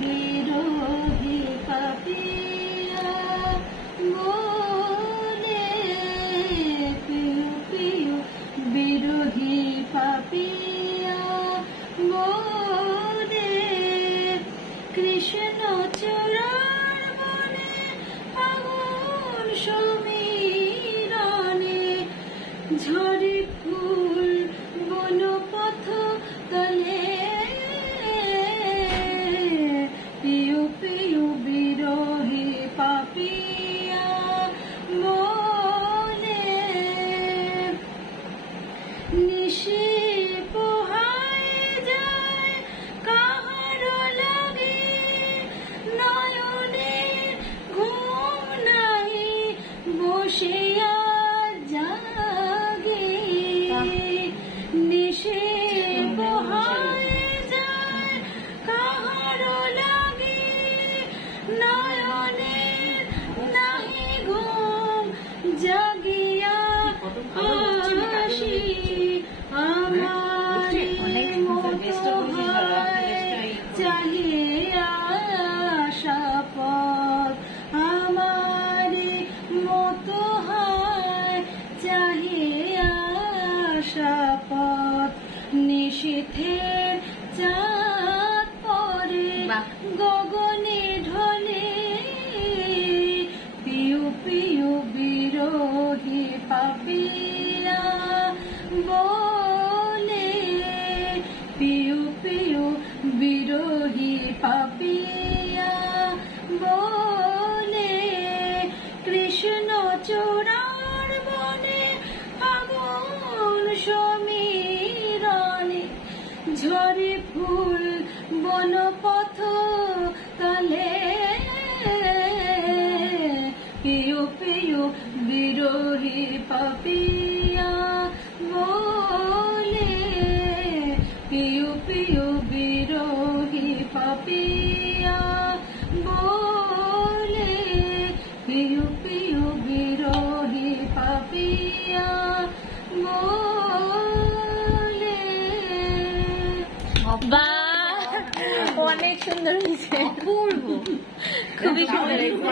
বিরোহী পাপিয়া বলে, পিউ পিউ বিরোহী পাপিয়া বলে, কৃষ্ণ চূড়ার বনে আগুন সমীরণে, ঝরে ফুল বনপথ তলে, পিউ পিউ বিরোহী পাপিয়া বলে, নিশি পোহায় যায় কাহার লাগে, নয়নে ঘুম নাই বসিয়া জাগে, নিশি পোহায় যায় কাহার লাগে, নয়নে নাহি ঘুম জাগিয়া আসি, আমার মতো হয় চাহিয়া আশাপথ, আমার মতো হয় চাহিয়া আশাপথ, নিশীথের চাঁদ পরে গগনে ঢলে, পিউ পিউ বিরোহী পাপিয়া বলে, পিউ পিউ বিরোহী পাপিয়া বলে, কৃষ্ণ চূড়ার বনে আগুন সমীরণে, ঝরে ফুল বনপথ তলে, পিউ পিউ বিরোহী পাপিয়া বলে, পিউ পিউ বিরোহী পাপিয়া বলে, পিউ পিউ বিরোহী পাপিয়া বলে। বাহ, অনেক সুন্দর হয়েছে, অপূর্ব, খুবই সুন্দর হয়েছে।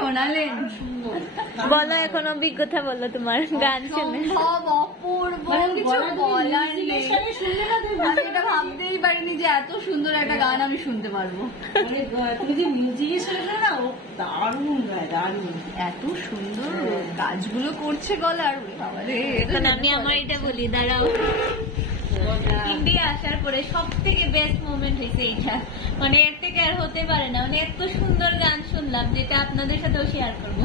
শোনালেন, বলো এখন অভিজ্ঞতা বলো তোমার গান শুনে। অপূর্ব, কিছু বলার নেই। আমি এটা ভাবতেই পারিনি যে এত সুন্দর একটা গান আমি শুনতে পারবো। তুমি যে মিউজিকে শুনেছো না, ও দারুণ গায়, দারুণ। এত সুন্দর কাজগুলো করছে গলার, বাবারে। এখন আমি আমার এটা বলি, দাঁড়াও। ইন্ডিয়া আসার পরে সব থেকে বেস্ট মোমেন্ট হয়েছে এইটা, মানে এর থেকে আর হতে পারে না, মানে এত সুন্দর গান শুনলাম যেটা আপনাদের সাথেও শেয়ার করবো।